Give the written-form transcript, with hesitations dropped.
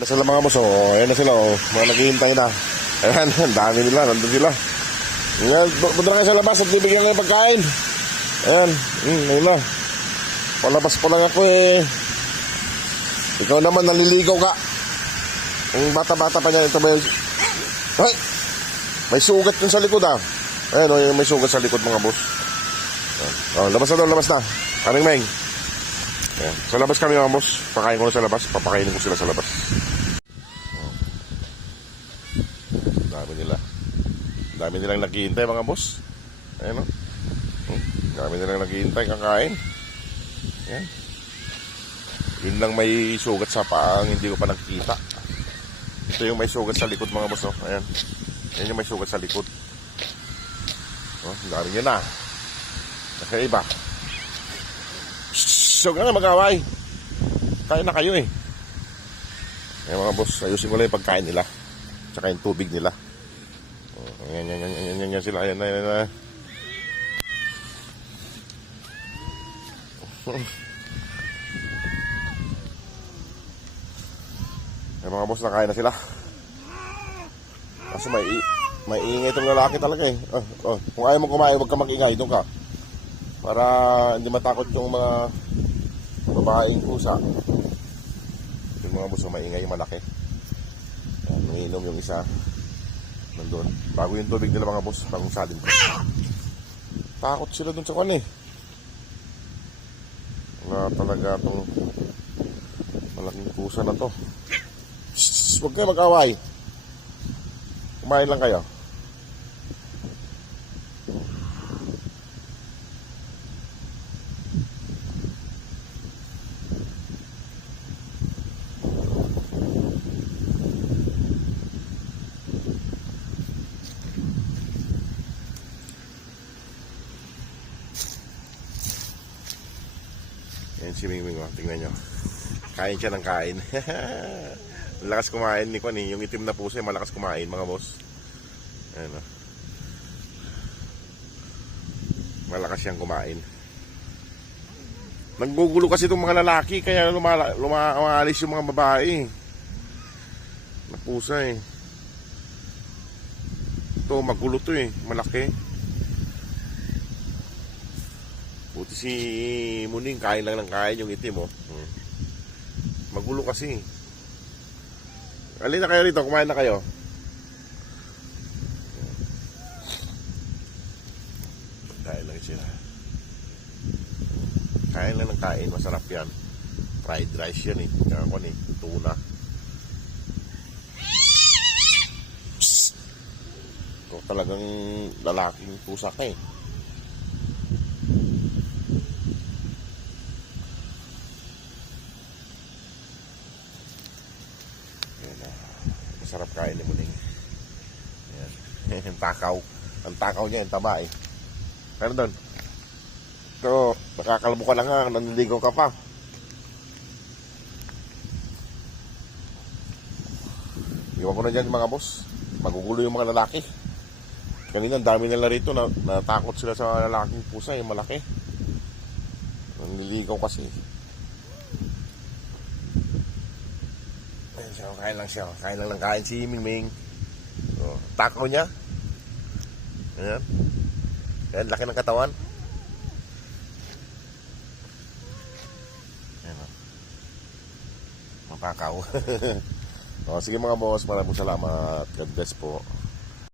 Ano sila mga boss, oh. Ayan na sila, oh. Mga naghihintay na. Ayan, ang dami nila, nandun sila. Ayan, punta na kayo sa labas at bibigyan kayo pagkain. Ayan, ayun na. Palabas pa lang ako eh. Ikaw naman, naliligaw ka. Ang bata-bata pa niya, ito ba yung... Ay! May sugat yun sa likod, ah. Ayan, oh, may sugat sa likod, mga boss. Oh, labas na doon, labas na. Kaming Meng. Ayan. Sa labas kami, mga boss. Pakain ko na sa labas. Papakainin ko sila sa labas. Oh. Dami nila. Dami nilang naghihintay, mga boss. Ayan, oh. Dami nilang naghihintay, kakain. Ayan. Yun lang may sugat sa paang hindi ko pa nakikita. Ito yung may sugat sa likod, mga boss, oh. Ayan. Ayan yung may sugat sa likod. Oh, dami nyo na. Kasi iba. So nga na mag-away. Kain na kayo eh. Ayan mga boss, ayusin ko lang yung pagkain nila. Tsaka yung tubig nila. Ayan sila. Ayan na. Ayan mga boss, nakain na sila. Kasi may ingay itong lalaki talaga eh. Kung ayaw mo kumain, huwag ka mag-ingay. Doon ka. Para hindi matakot yung mga babaeng pusa. Yung mga buso maingay, malaki. Nanginom yung isa nandun. Bago yung tubig nila mga boss, bagong salin ko. Takot sila dun sa kwan eh. Wala talaga itong malaking pusa na to. Shhh, huwag kayo mag-away. Kumain lang kayo. Yan si Ming Ming, oh. Tingnan nyo. Kain siya ng kain. Malakas kumain ni Kwan eh. Yung itim na puso, malakas kumain mga boss. Ayan, oh. Malakas siyang kumain. Naggugulo kasi itong mga lalaki, kaya lumalis yung mga babae. Na pusa eh. Ito, magulo to eh. Malaki. Buti si Muning, kain lang ng kain yung itim, oh. Magulo kasi. Alin na kayo rito, kumain na kayo. Kain lang sila. Kain lang ng kain, masarap yan. Fried rice yan eh. Kakakuan eh, tuna. Psst! Ito talagang lalaking pusa ka eh. Sarap kain ni Muning. Ayan. Takaw. Ang takaw niya, yung taba eh. Kaya doon. Ito, nakakalbo ka lang nga, naniligaw ka pa. Iwan ko na dyan mga boss. Magugulo yung mga lalaki. Kanina, ang dami nila rito, natakot sila sa lalaking pusa, yung malaki. Naniligaw kasi. Kain lang siya. Kain lang ng kain si Ming Ming. Oh, takaw niya. Ayan. Ayan, laki ng katawan. Ayan. Mapakaw. Oh, sige mga boss, maraming salamat. God bless po.